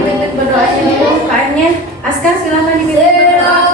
dipimpin berdoanya dulu KM-nya. Askar silahkan dipimpin berdoa.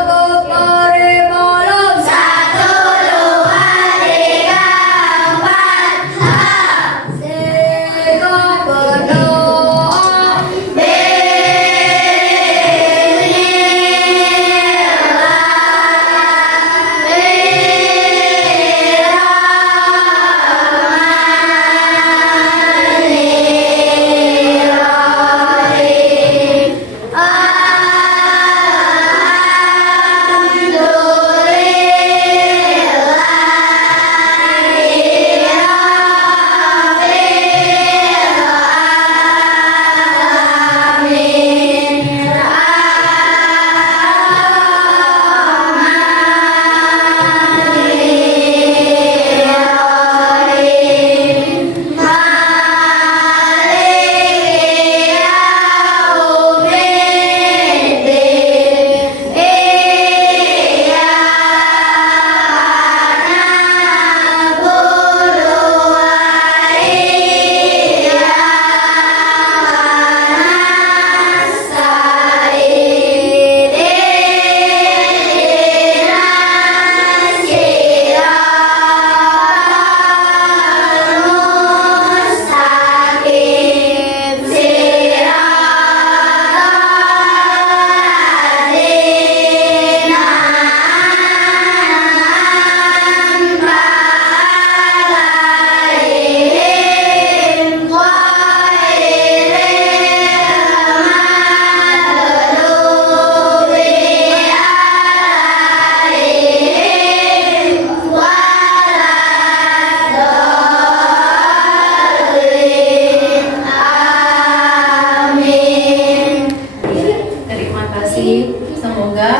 Semoga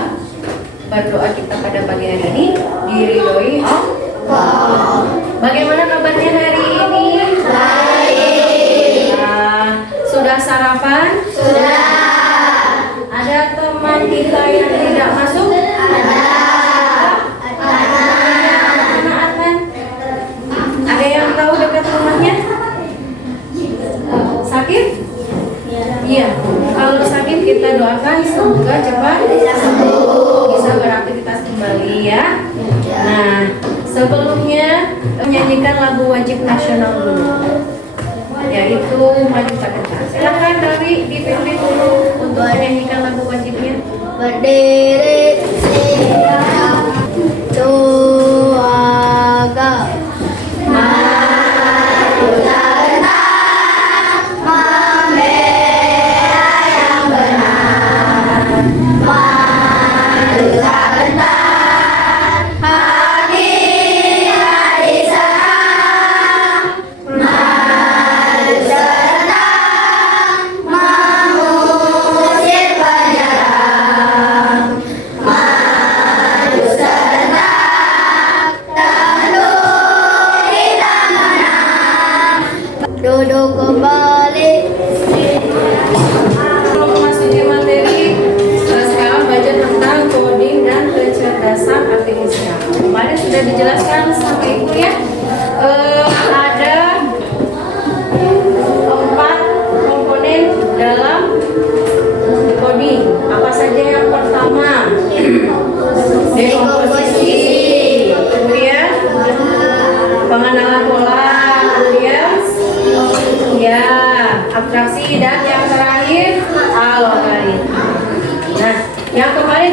berdoa kita pada pagi hari ini diridhoi Allah. Bagaimana kabarnya hari ini? Baik. Sudah sarapan? Sudah. Ada teman kita yang tidak masuk? Ada. Ada yang tahu dekat rumahnya? Sakit? Iya. Kalau sakit kita doakan semoga cepat sembuh, bisa beraktivitas kembali ya. Nah, sebelumnya menyanyikan lagu wajib nasional dulu, yaitu Maju Pada. Silakan Dawi dipimpin dulu untuk menyanyikan lagu wajibnya. Berdiri siap doaga maju serentak membela yang benar, maju serentak hari-hari serang, maju serentak mengusir penyerang, maju serentak tentu kita menang. Duduk kembali. Sebelum memasuki materi, sekarang baca tentang coding dan kecerdasan artifisial. Kemarin sudah dijelaskan sama Ibu ya. Ada 4 komponen dalam coding. Apa saja yang pertama? Dekomposisi, kemudian pengenalan pola, kemudian ya abstraksi, dan yang terakhir algoritma. Nah, yang kemarin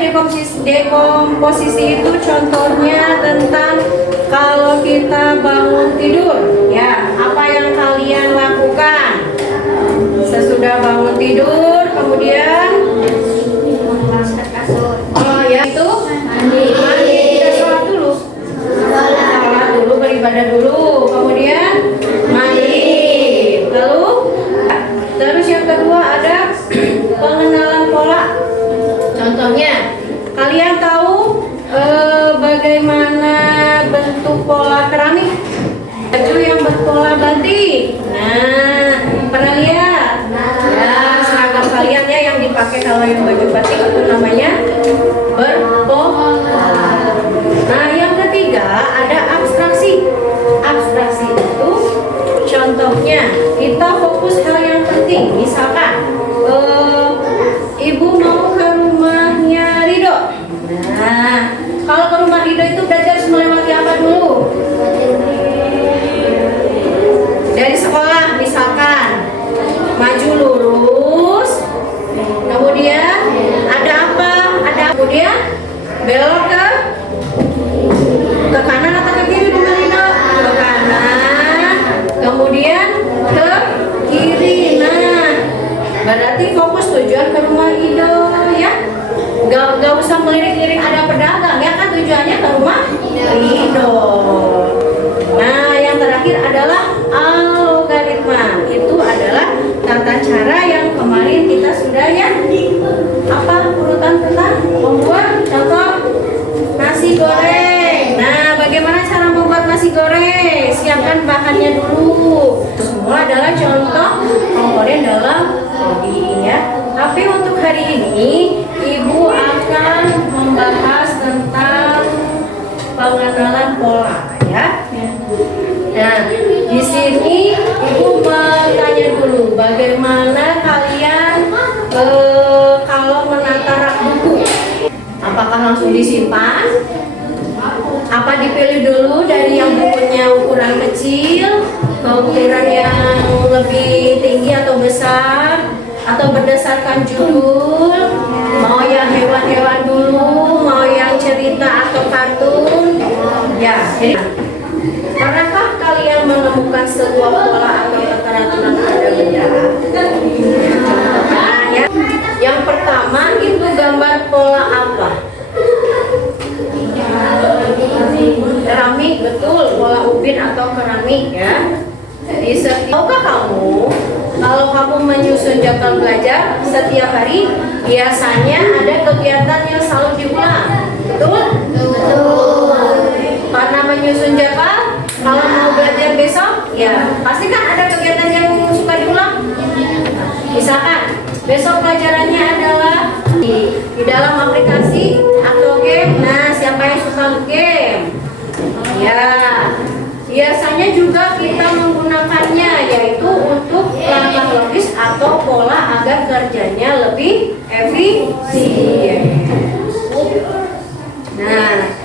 dekomposisi itu contohnya tentang kalau kita bangun tidur, ya apa yang kalian lakukan sesudah bangun tidur, kemudian oh ya itu mandi, kita sholat dulu, beribadah dulu, kemudian mandi, lalu terus yang kedua ada pengenalan pola. Contohnya, kalian tahu bagaimana bentuk pola keramik? Baju yang berpola batik. Nah, pernah lihat? Ya, seragam kalian ya yang dipakai kalau yang baju batik itu namanya berpola. Nah, yang ketiga ada abstraksi. Abstraksi itu contohnya kita fokus hal yang penting. Misalkan lurus. Kemudian ada apa? Ada kemudian belok ke kanan atau ke kiri Marino? Ke kanan. Kemudian ke kiri. Nah, berarti fokus tujuan ke rumah Ido ya. Gak usah melirik-lirik ada pedagang ya kan, tujuannya ke rumah Ido. Nah, yang terakhir adalah algoritma. Itu adalah tata cara yang kemarin kita sudah ya. Apa urutan membuat contoh nasi goreng. Nah, bagaimana cara membuat nasi goreng? Siapkan bahannya dulu. Semua adalah contoh komponen dalam coding ya. Tapi untuk hari ini Ibu akan membahas tentang pengenalan pola ya. Nah, di sini Ibu bertanya dulu, bagaimana kalian kalau menata rak buku? Apakah langsung disimpan? Apa dipilih dulu dari yang bukunya ukuran kecil ke ukuran yang lebih tinggi atau besar? Atau berdasarkan judul? Mau yang hewan-hewan dulu? Mau yang cerita atau kartun? Ya, jadi pernahkah kalian menemukan sebuah pola atau keteraturan pada benda? Nah, ya. Yang pertama itu gambar pola apa? Keramik, betul, pola ubin atau keramik ya. Tahukah kamu kalau kamu menyusun jadwal belajar setiap hari biasanya ada kegiatan yang selalu diulang, betul? Betul. Karena menyusun jadwal, kalau mau belajar besok, ya pasti kan ada kegiatan yang suka diulang. Misalkan besok pelajarannya adalah di dalam aplikasi atau game. Nah, siapa yang suka game? Ya, biasanya juga kita menggunakannya yaitu untuk langkah logis atau pola agar kerjanya lebih efisien. Nah,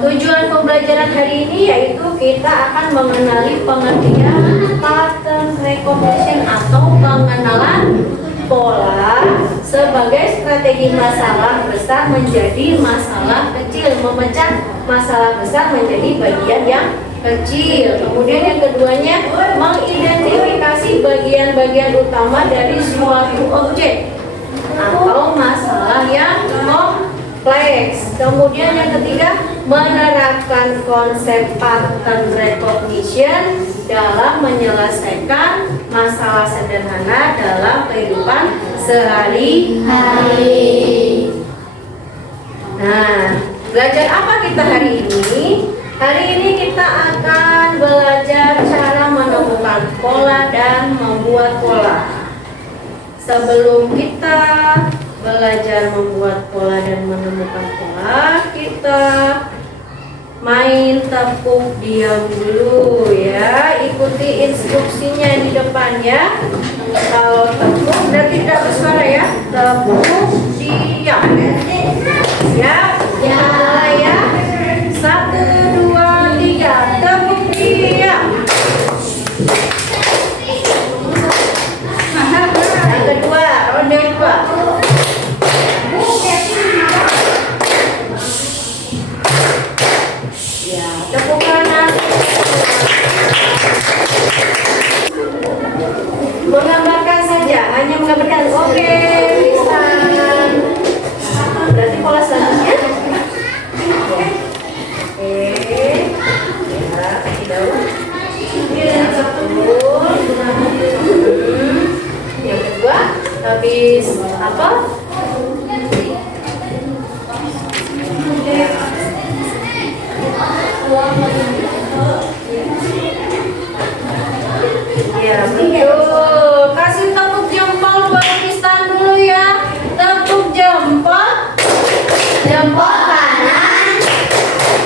tujuan pembelajaran hari ini yaitu kita akan mengenali pengertian pattern recognition atau pengenalan pola sebagai strategi masalah besar menjadi masalah kecil, memecah masalah besar menjadi bagian yang kecil. Kemudian yang keduanya mengidentifikasi bagian-bagian utama dari suatu objek atau masalah yang kompleks. Kemudian yang ketiga menerapkan konsep pattern recognition dalam menyelesaikan masalah sederhana dalam kehidupan sehari-hari. Nah, belajar apa kita hari ini? Hari ini kita akan belajar cara menemukan pola dan membuat pola. Sebelum kita belajar membuat pola dan menemukan pola, kita main tepuk diam dulu ya. Ikuti instruksinya di depan ya. Kalau tepuk berarti tidak bersuara ya. Tepuk diam. Siap? Ya, mulai ya. 1, 2, 3. Tepuk diam. Yang kedua, ronde kedua. Ya, tepuk kanan. Menggambarkan saja, hanya menggambarkan. Oke, bisa. Berarti pola selanjutnya. Oke. Ya, kasih daun. Yang kedua, habis apa? Ya, betul. Kasih tepuk jempol buat Kristan dulu ya. Tepuk jempol. Jempol kanan,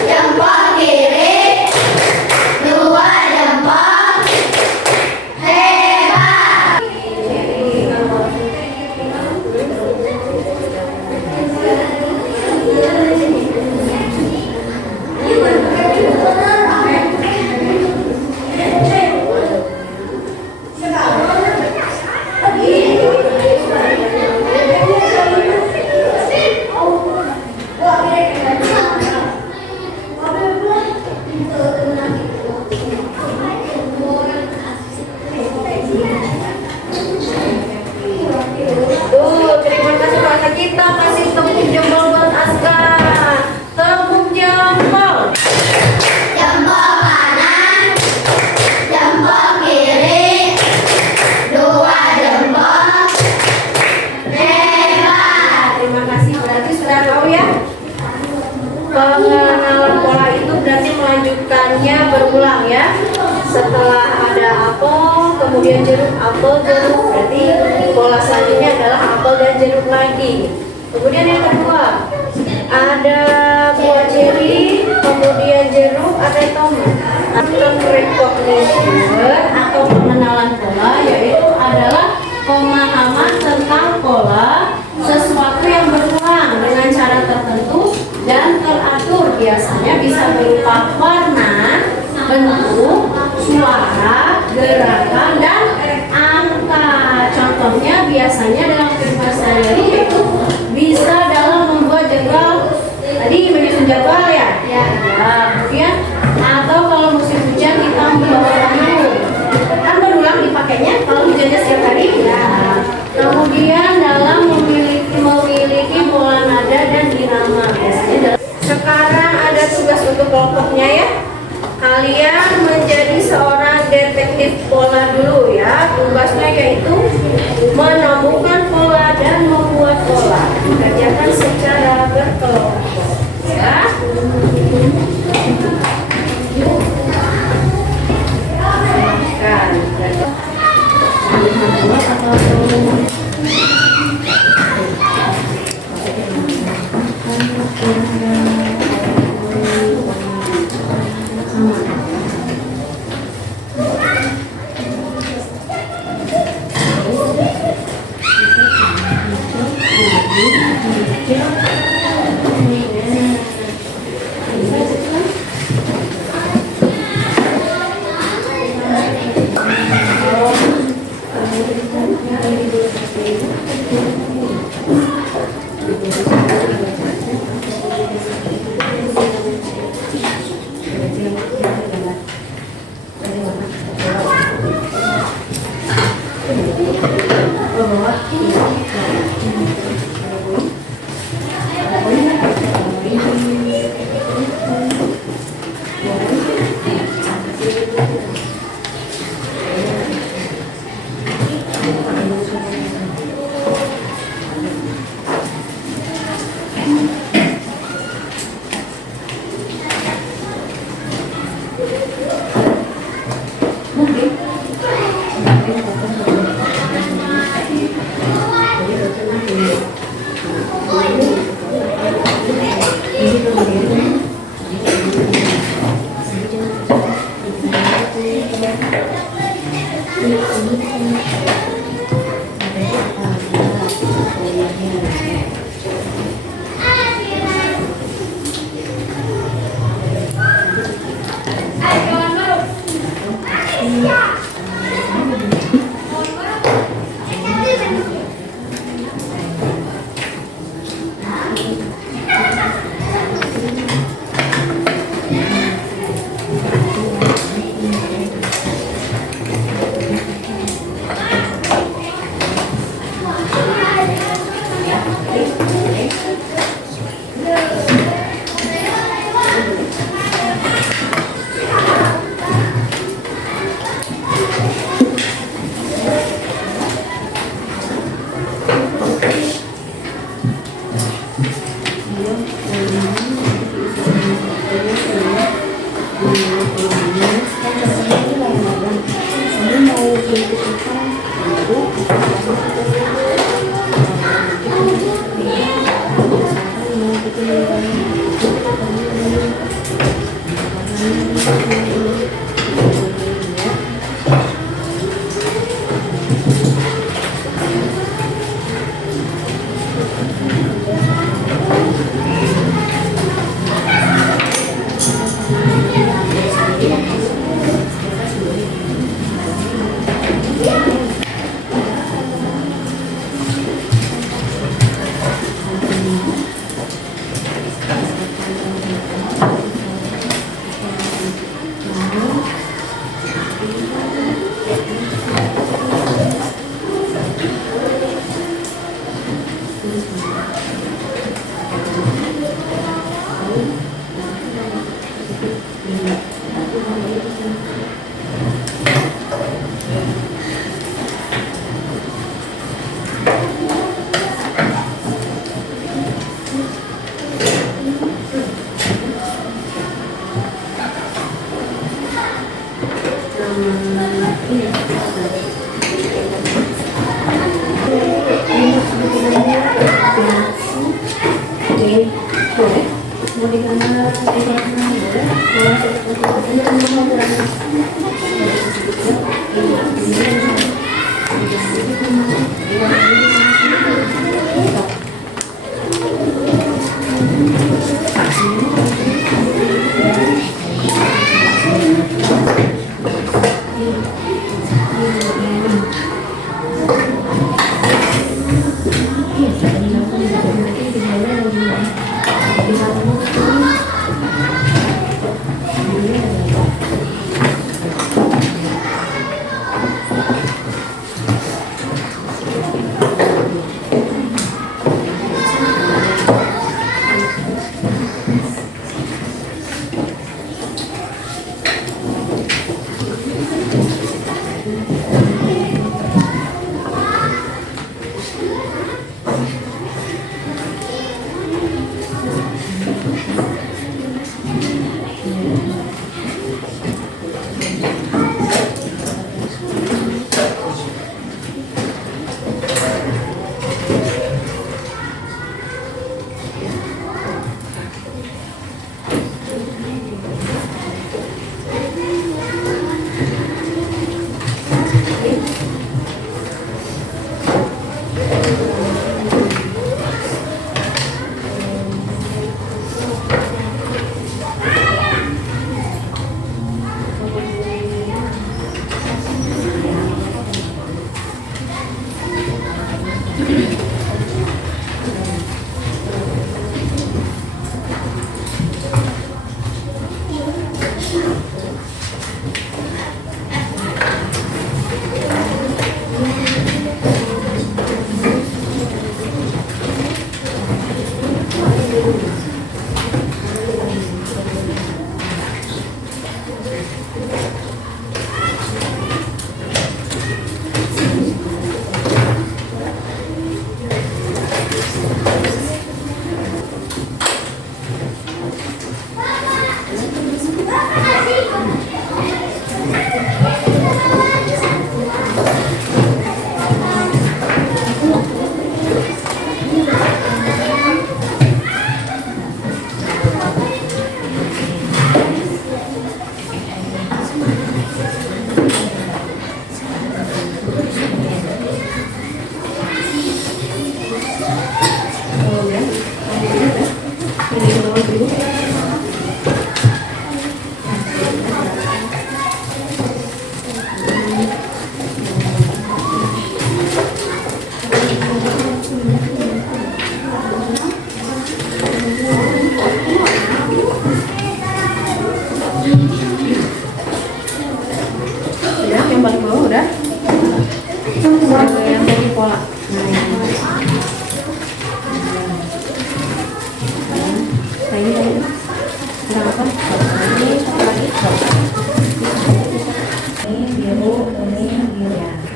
jempol kiri, 2 jempol. Hebat. Tuh, terima kasih kepada kita. Kasih tepuk jempol buat Aska. Tepuk jempol. Jempol kanan, jempol kiri, dua jempol. Hebat. Terima kasih, berarti sudah tahu ya. Pengenalan pola itu berarti melanjutkannya berulang ya. Setelah ada apel, kemudian jeruk, apel, jeruk, berarti pola selanjutnya adalah apel dan jeruk lagi. Kemudian yang kedua ada buah ceri, kemudian jeruk, ada tomat. Pattern recognition atau pengenalan pola yaitu adalah pemahaman tentang pola sesuatu yang berulang dengan cara tertentu dan teratur, biasanya bisa berupa warna, bentuk, suara, gerakan, dan angka. Contohnya biasanya dalam kehidupan sehari-hari yaitu bisa dalam membuat jadwal, tadi menyusun jadwal ya? Ya. Kemudian atau kalau musim hujan kita membawa payung, kan berulang dipakainya kalau hujannya setiap hari. Ya. Kemudian dalam memiliki pola nada dan irama, biasanya sekarang ada tugas untuk kelompoknya ya. Kalian menjadi seorang detektif pola dulu ya. Tugasnya yaitu menemukan pola dan membuat pola. Dikerjakan secara berkelompok ya.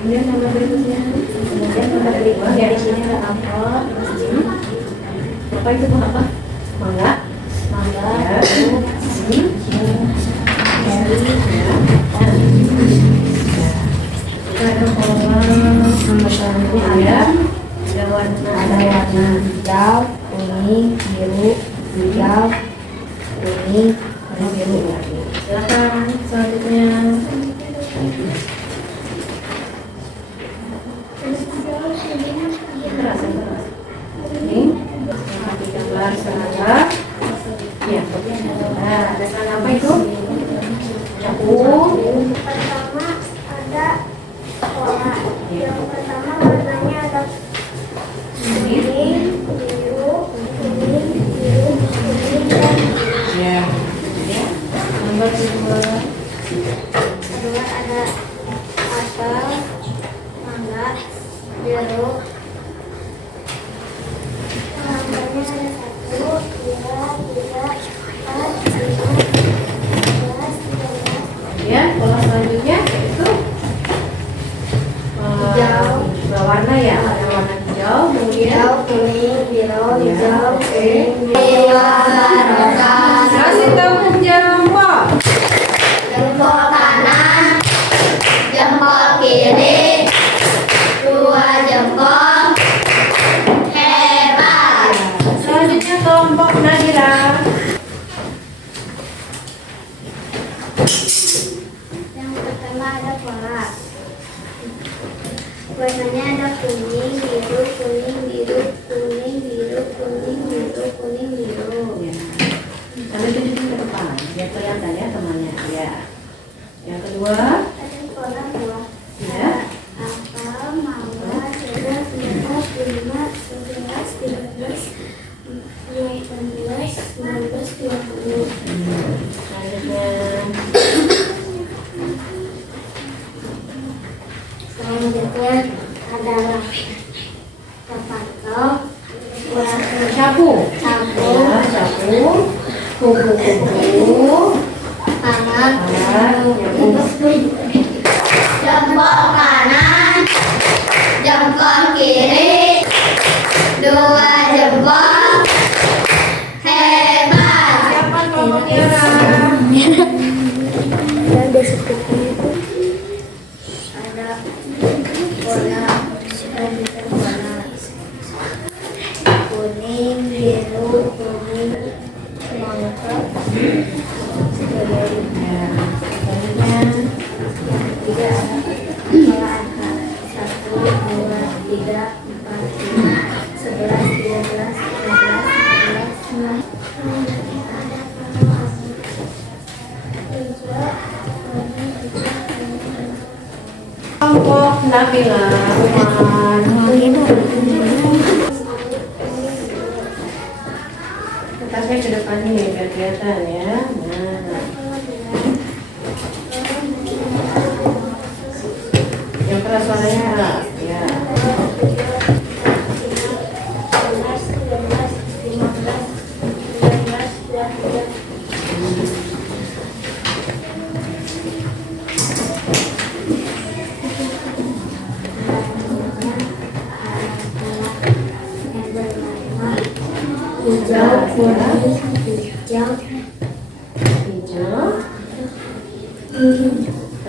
Kemudian nomor berikutnya, kemudian nomor kelima ya, di sini ada apel. Apa itu buah apa? Mangga. Mangga. Ya. Ada pola selanjutnya ada warna hijau, kuning, biru, hijau, kuning, warna biru. Silakan selanjutnya. Ini gambar serangga. Ya. Nah, ada serangga apa itu? Capung. Pertama ada pola. Yang pertama warnanya ada kuning, biru, kuning, biru, kuning, dan Ya. Nomor kedua. kedua ada apel, mangga, biru. Gambarnya ada 1, 2, 3, 4, 5, 11, 12. Kemudian pola selanjutnya itu Hijau. berwarna ya, ada warna hijau, kemudian Hijau, kuning, biru, hijau, kuning, kasih tepuk jempol. jempol kanan, jempol kiri, 2 jempol, hebat. Selanjutnya kelompok Nadira. Yang pertama ada pola. Warnanya ada kuning, Selanjutnya adalah Sapato, Sapu. sapu, Ya, sapu. Kupu-kupu. anak, Jempol kanan, jempol kiri, dua jempol, hebat. Siapa kelompok Tiara? dan seperti itu ada warna warna kuning, biru, kuning, mangga, Ya, selanjutnya. tiga kepala angka 1, 2, 3, 4, 5, 11, 12, 13, 14, 15. Kelompok Nabila Umar. Tasnya ke depan nih biar kelihatan ya. Nah, yang keras suaranya ya. Hijau, kuning, hijau, Hijau.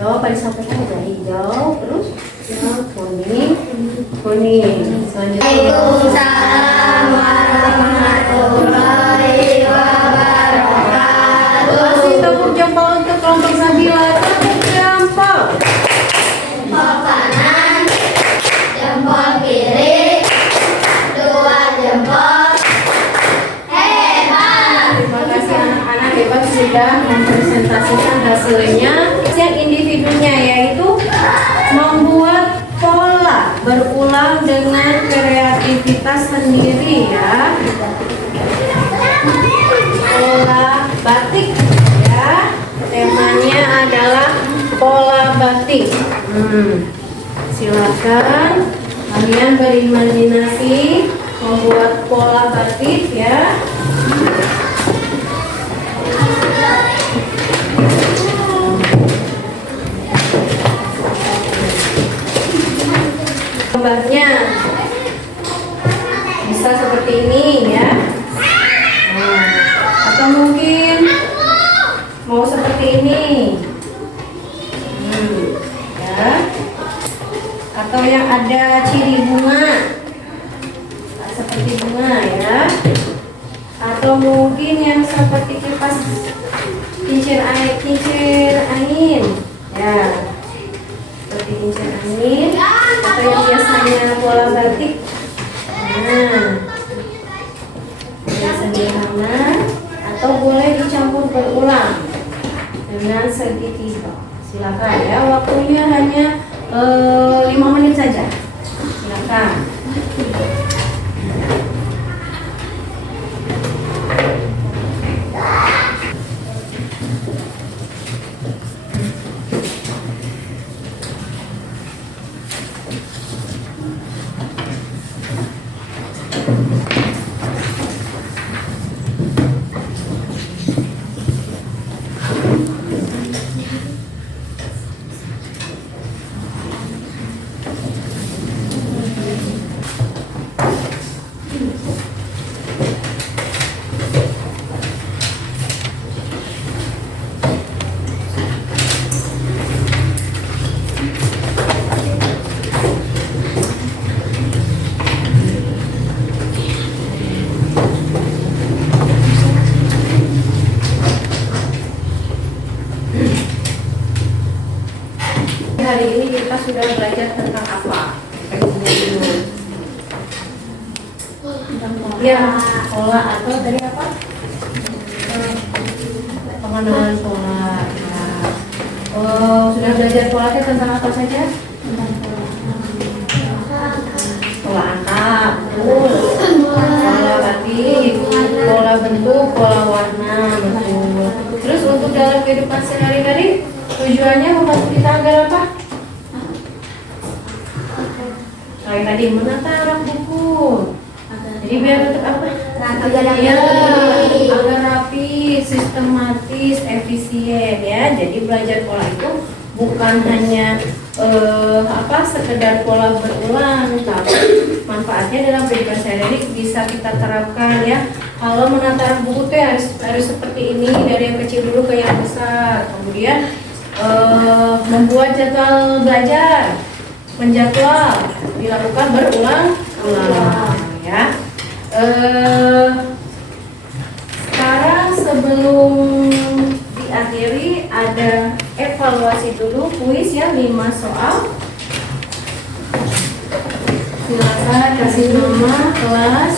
Oh, pada sampaikan ada hijau, terus kuning, kuning. Selanjutnya. Waalaikumsalam warahmatullahi wabarakatuh. Kasih tepuk jempol untuk kelompok Nabila. Tepuk jempol. Jempol kanan, jempol kiri, dua jempol, hebat. Terima kasih anak-anak hebat sudah mempresentasikan hasilnya. Yang individunya yaitu membuat pola berulang dengan kreativitas sendiri ya. Pola batik ya. Temanya adalah pola batik. Silakan kalian berimajinasi membuat pola batik ya. Gambarnya bisa seperti ini ya. Nah, atau mungkin mau seperti ini. Ya. Atau yang ada ciri bunga. Seperti bunga ya. Atau mungkin yang seperti kipas kincir angin. Ya. Seperti kincir angin atau yang biasanya pola batik. Nah, yang sederhana atau boleh dicampur berulang dengan segitiga. Silakan ya, waktunya hanya 5 menit saja. Silakan. Hari ini kita sudah belajar tentang apa? Kajiannya dulu. Ya, pola atau dari apa? Pengenalan pola. Ya. Sudah belajar pola tentang apa saja? Pola angka. bentuk, pola warna, betul. Terus untuk dalam kehidupan sehari-hari, tujuannya membantu kita agar apa? Kayak tadi menata rak buku. Jadi biar untuk apa? Ya, agar rapi, sistematis, efisien ya. Jadi belajar pola itu bukan hanya sekedar pola berulang, tapi manfaatnya dalam kehidupan sehari-hari bisa kita terapkan ya. Kalau menata buku tuh harus seperti ini, dari yang kecil dulu ke yang besar. Kemudian membuat jadwal belajar, menjadwal, dilakukan berulang-ulang ya. Sekarang sebelum diakhiri ada evaluasi dulu, kuis ya, 5 soal. Silakan kasih nama kelas.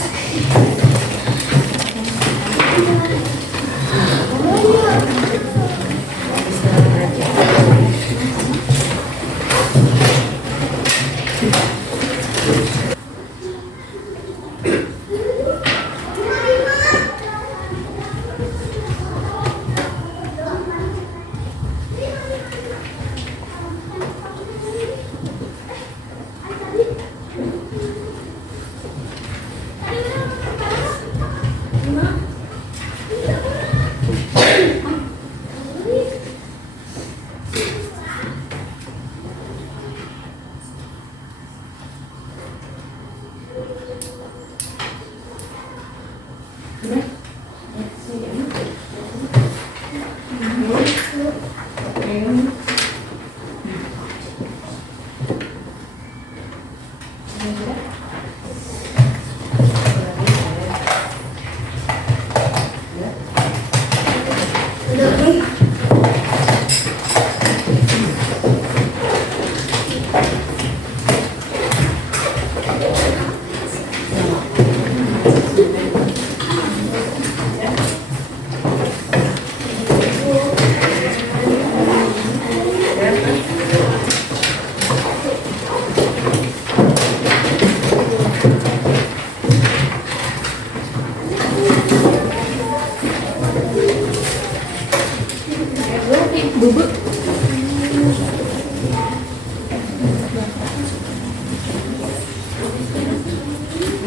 Bubuk.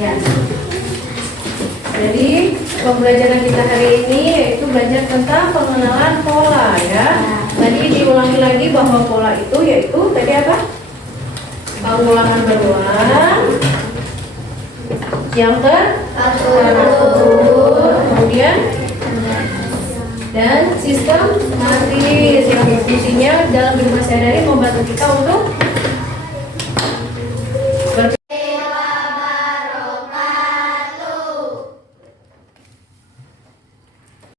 Ya. Jadi pembelajaran kita hari ini yaitu belajar tentang pengenalan pola ya. Tadi diulangi lagi bahwa pola itu yaitu tadi apa? Pengulangan berulang yang teratur, kemudian dan sistematis yang fungsinya dalam kehidupan sehari-hari membantu kita untuk